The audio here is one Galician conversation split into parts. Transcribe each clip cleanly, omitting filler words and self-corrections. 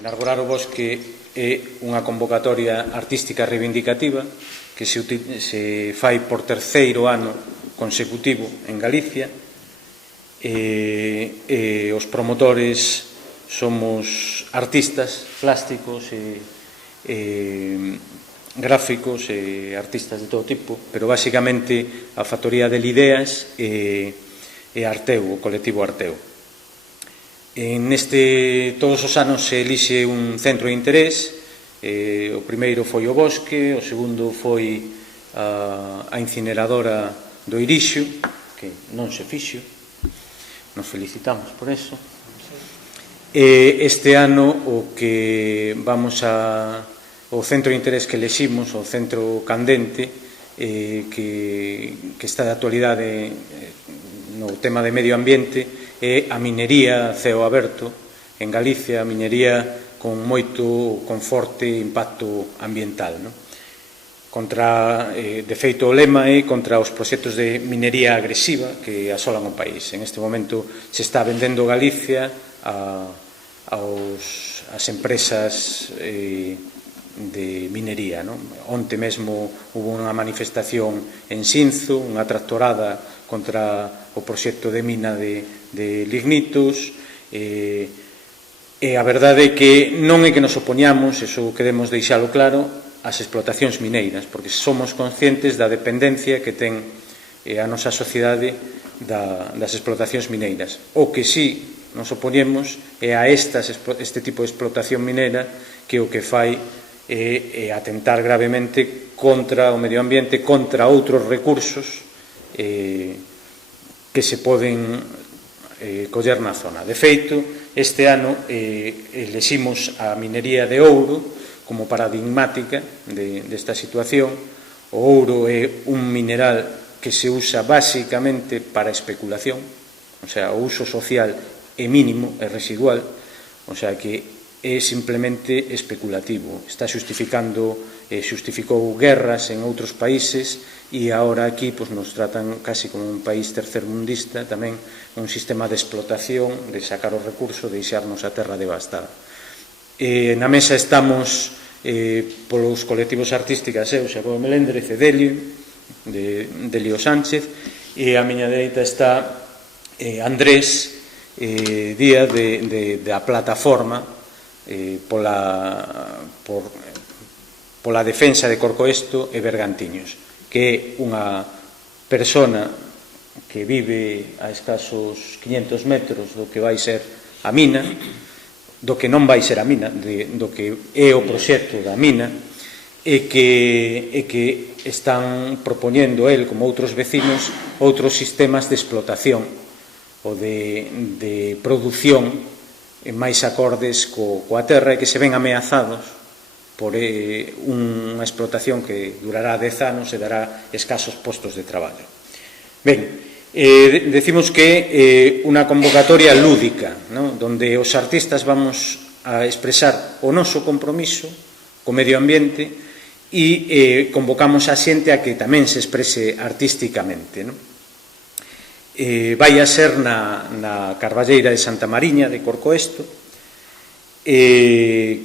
Enarborar o bosque é unha convocatoria artística reivindicativa que se fai por terceiro ano consecutivo en Galicia e os promotores somos artistas plásticos e gráficos e artistas de todo tipo, pero basicamente a factoría de Lideas e Arteu, o colectivo Arteu. Todos os anos se elixe un centro de interés. O primeiro foi o bosque, o segundo foi a incineradora do Irixo, que non se fixo, nos felicitamos por eso. Este ano o centro de interés que eleximos, o centro candente, que está de actualidade no tema de medio ambiente, é a minería a ceo aberto en Galicia, a minería con forte impacto ambiental. De feito, o lema é contra os proxectos de minería agresiva que asolan o país. En este momento se está vendendo Galicia ás empresas de minería. Onte mesmo hubo unha manifestación en Xinzo, unha tractorada contra o proxecto de mina de lignitos, e a verdade é que non é que nos opoñamos, eso queremos deixalo claro, ás explotacións mineiras, porque somos conscientes da dependencia que ten a nosa sociedade das explotacións mineiras. O que sí nos opoñemos é a este tipo de explotación minera que o que fai é atentar gravemente contra o medio ambiente, contra outros recursos que se poden coller na zona. De feito, este ano eleximos a minería de ouro como paradigmática desta situación. O ouro é un mineral que se usa basicamente para especulación, o sea, o uso social é mínimo, é residual, o sea que é simplemente especulativo. Está xustificou guerras en outros países e agora aquí nos tratan casi como un país tercermundista, tamén un sistema de explotación, de sacar os recursos, de deixarnos a terra devastada. Na mesa estamos polos colectivos artísticas, Xacobo Melendrez e Delio Sánchez, e a miña dereita está Andrés Díaz da plataforma pola defensa de Corcoesto e Bergantiños, que é unha persona que vive a escasos 500 metros do que vai ser a mina, do que non vai ser a mina, do que é o proxecto da mina, e que están propoñendo el, como outros vecinos, outros sistemas de explotación ou de produción máis acordes coa terra, e que se ven ameazados por unha explotación que durará 10 anos e dará escasos postos de traballo. Ben, decimos que é unha convocatoria lúdica, donde os artistas vamos a expresar o noso compromiso co medio ambiente e convocamos a xente a que tamén se exprese artísticamente. Vai a ser na Carballeira de Santa Mariña de Corcoesto, que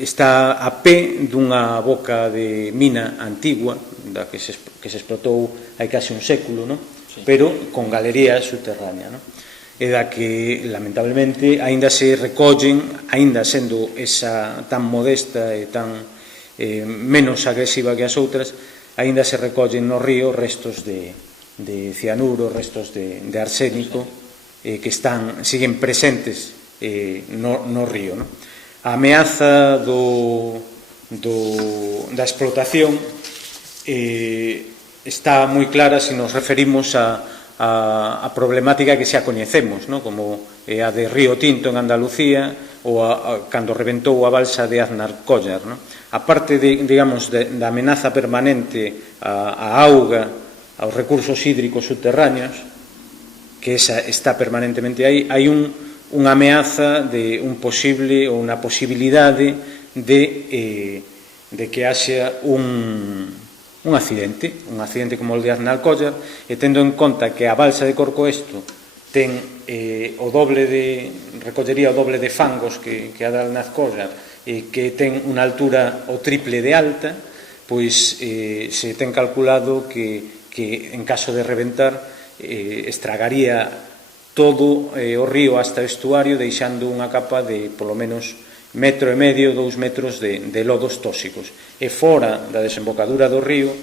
está a pé dunha boca de mina antigua que se explotou hai case un século, pero con galería subterránea, e da que lamentablemente aínda se recollen, aínda sendo esa tan modesta e tan menos agresiva que as outras, aínda se recollen no río restos de cianuro, restos de arsénico que siguen presentes no río. A ameaza da explotación está moi clara se nos referimos a problemática que xa coñecemos, como a de Río Tinto en Andalucía ou cando rebentou a balsa de Aznarcollar. A parte, da amenaza permanente á auga, aos recursos hídricos subterráneos, que esa está permanentemente aí, hai unha ameaza de unha posibilidade de que haxa un accidente como o de Aznarcollar, e tendo en conta que a balsa de Corcoesto ten recollería o doble de fangos que a da Alnazcolla, que ten unha altura o triple de alta, pois se ten calculado que en caso de reventar estragaría todo o río hasta o estuario, deixando unha capa de polo menos 1,5 metros, 2 metros de lodos tóxicos. E fora da desembocadura do río,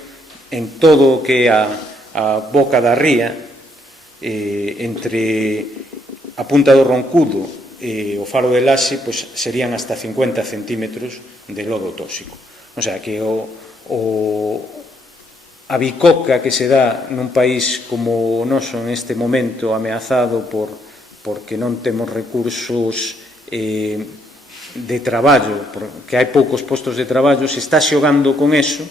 en todo o que é a boca da ría, entre a punta do Roncudo e o faro de Laxe, pois serían hasta 50 centímetros de lodo tóxico. O sea, que a bicoca que se dá nun país como o noso neste momento, ameazado porque non temos recursos de traballo, porque hai poucos postos de traballo, se está xogando con eso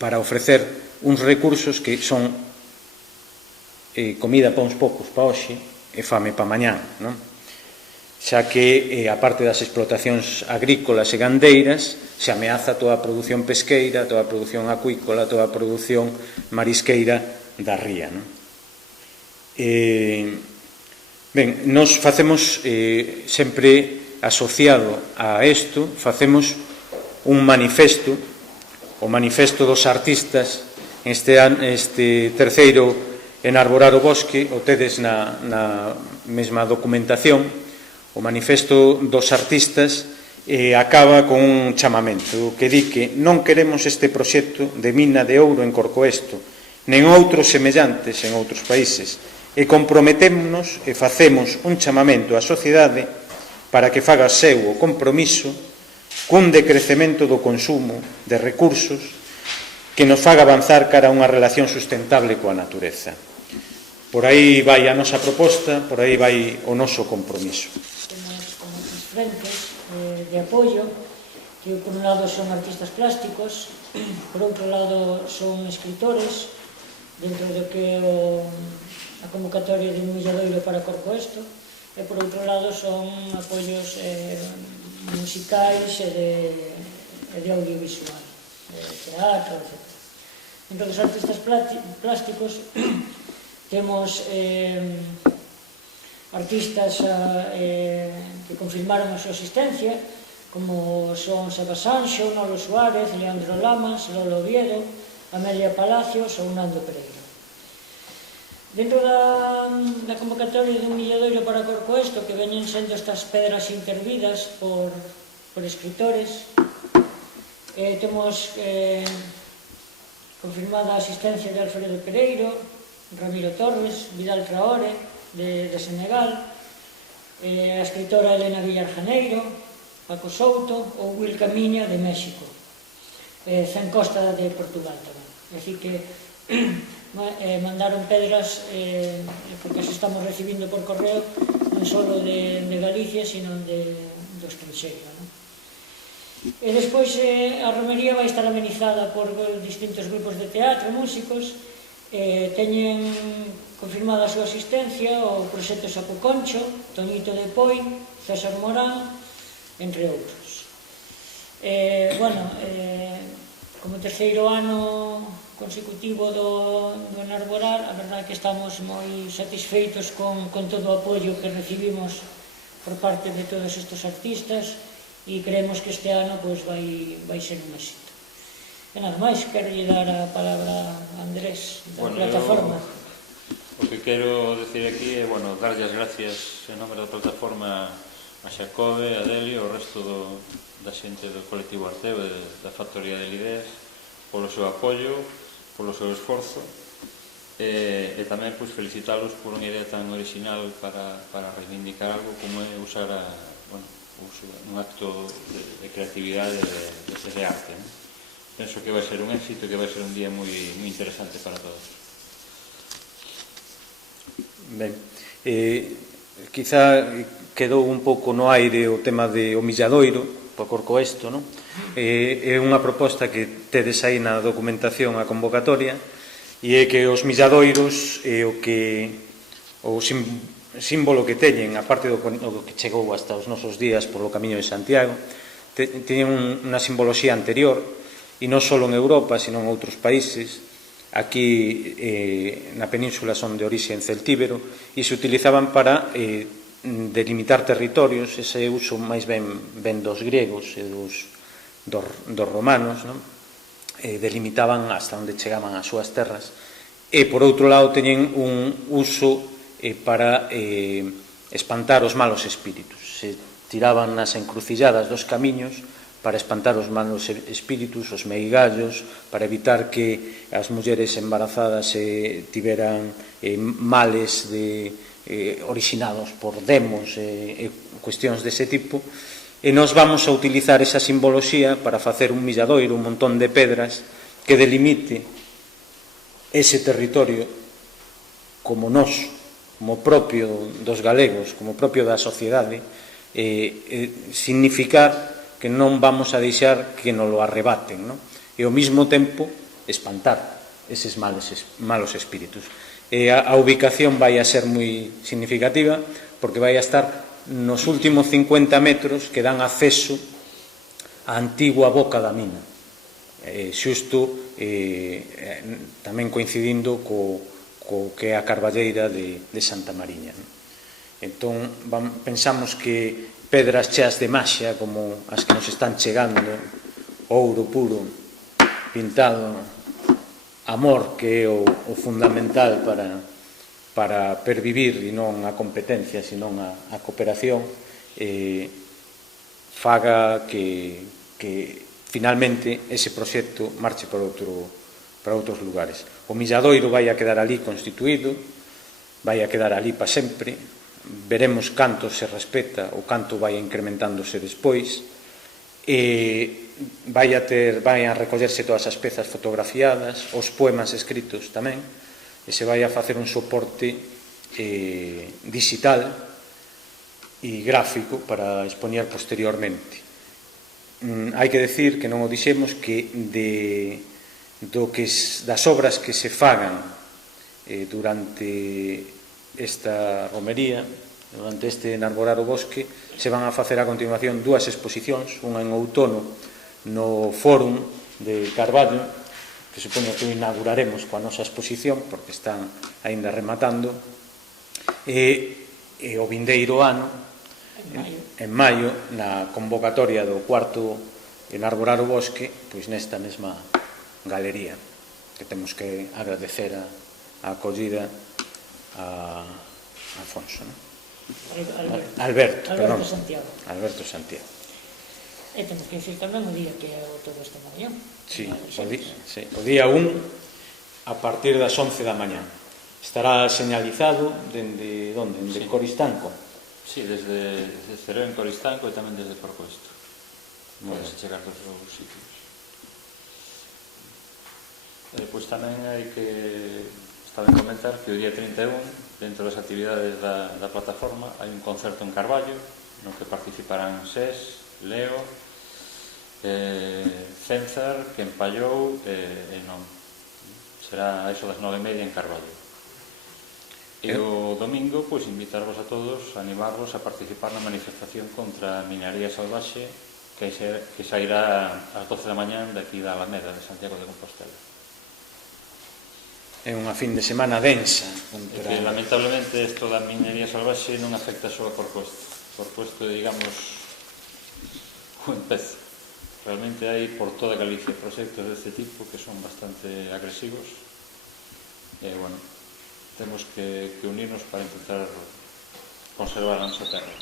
para ofrecer uns recursos que son comida para uns poucos para hoxe e fame para mañá, non? Xa que, a parte das explotacións agrícolas e gandeiras, se ameaza toda a produción pesqueira, toda a produción acuícola, toda a produción marisqueira da ría, non? Ben, nos facemos sempre asociado a isto, facemos un manifesto, o manifesto dos artistas, este terceiro Enarborar o bosque, o tedes na mesma documentación. O manifesto dos artistas acaba con un chamamento que di que non queremos este proxecto de mina de ouro en Corcoesto, nen outros semellantes en outros países, e comprometémonos e facemos un chamamento á sociedade para que faga seu o compromiso cun decrecemento do consumo de recursos que nos faga avanzar cara a unha relación sustentable coa natureza. Por aí vai a nosa proposta, por aí vai o noso compromiso. Temos como tres frentes de apoio, que por un lado son artistas plásticos, por outro lado son escritores, dentro do que a convocatoria de un milladoiro para Corcoesto, e por outro lado son apoios musicais e de audiovisual, de teatro, etc. Entre os artistas plásticos temos artistas que confirmaron a súa existencia, como son Seba Sanxo, Nolo Suárez, Leandro Lamas, Lolo Oviedo, Amelia Palacios ou Nando Pereira. Dentro da convocatoria dun milladoiro para Corcoesto, que veñen sendo estas pedras intervidas por escritores, temos confirmada a asistencia de Alfredo Pereiro, Ramiro Torres, Vidal Traore, de Senegal, a escritora Elena Villar Janeiro, Paco Souto ou Will Camiña, de México, Zen Costa, de Portugal tamén. Así que mandaron pedras, porque as estamos recibindo por correo, non só de Galicia, sino do estranxeiro. E despois a romería vai estar amenizada por distintos grupos de teatro, músicos. Teñen confirmada a súa asistencia o Proxecto Sapo Concho, Toñito de Poi, César Morán, entre outros. Como terceiro ano consecutivo do Enarborar, a verdade é que estamos moi satisfeitos con todo o apoio que recibimos por parte de todos estes artistas e creemos que este ano vai ser un éxito. E nada máis, quero lle dar a palabra a Andrés, da plataforma. O que quero decir aquí é, darlle as gracias en nome da plataforma a Xacobe, a Delio, ao resto da xente do colectivo Arteo e da Factoría de Ideas polo seu apoio, polo seu esforzo e tamén felicitalos por unha idea tan original para reivindicar algo como é usar un acto de creatividade de arte. Penso que vai ser un éxito e que vai ser un día moi interesante para todos. Ben, quizá quedou un pouco no aire o tema de o milladoiro para Corcoesto, non? É unha proposta que tedes aí na documentación a convocatoria e é que os milladoiros o símbolo que teñen, aparte do que chegou hasta os nosos días polo Camiño de Santiago, teñen unha simboloxía anterior, e non só en Europa, sino en outros países, aquí na península son de orixe celtíbero e se utilizaban para delimitar territorios. Ese uso máis ben dos griegos e dos romanos, non? Delimitaban hasta onde chegaban as súas terras, e por outro lado teñen un uso para espantar os malos espíritus. Se tiraban nas encrucilladas dos camiños para espantar os malos espíritus, os meigallos, para evitar que as mulleres embarazadas tiveran males originados por demos e cuestións dese tipo. E nós vamos a utilizar esa simboloxía para facer un milladoiro, un montón de pedras que delimite ese territorio como nós, como propio dos galegos, como propio da sociedade, significar que non vamos a deixar que nos lo arrebaten, non? E ao mesmo tempo espantar eses malos espíritus. E a ubicación vai a ser moi significativa porque vai a estar nos últimos 50 metros que dan acceso á antigua boca da mina, xusto tamén coincidindo co que é a carballeira de Santa Mariña. Entón pensamos que pedras cheas de maxia como as que nos están chegando, ouro puro, pintado, amor, que é o fundamental para pervivir, e non a competencia, senón a cooperación, faga que finalmente ese proxecto marche para outros lugares. O milladoiro vai a quedar ali constituído, vai a quedar ali para sempre. Veremos canto se respeta ou canto vai incrementándose despois, e vai a recollerse todas as pezas fotografiadas, os poemas escritos tamén, e se vai a facer un soporte digital e gráfico para expoñer posteriormente. Hai que decir, que non o dixemos, que das obras que se fagan durante esta romería, durante este enarborar o bosque, se van a facer a continuación dúas exposicións, unha en outono no Fórum de Carballo, que supoño que inauguraremos coa nosa exposición, porque están aínda rematando, e o vindeiro ano, en maio, na convocatoria do cuarto enarborar o bosque, pois nesta mesma galería, que temos que agradecer a acollida a Alfonso, non? Alberto Santiago. E temos que dicir tamén o día que é todo este mañá. Sí, o día 1 a partir das 11 da mañá. Estará señalizado dende onde? Dende Coristanco? Sí, desde Cereo en Coristanco e tamén desde Corcoesto. Podes chegar dos dous sitios. Pois tamén hai que estaba a comentar que o día 31, dentro das actividades da plataforma, hai un concerto en Carballo no que participarán SES, Leo, Cenzar, que empallou e non. Será a eso das 9:30 en Carballo. E o domingo, pois, invitarvos a todos, animarvos a participar na manifestación contra a minería salvaxe que sairá ás 12 da mañán daqui da Alameda de Santiago de Compostela. É unha fin de semana densa. Que lamentablemente isto da minería salvaxe non afecta só a Corcoesto. Corcoesto, digamos, o empezo. Realmente hai por toda Galicia proxectos deste tipo que son bastante agresivos e, bueno, temos que unirnos para intentar conservar a nosa terra.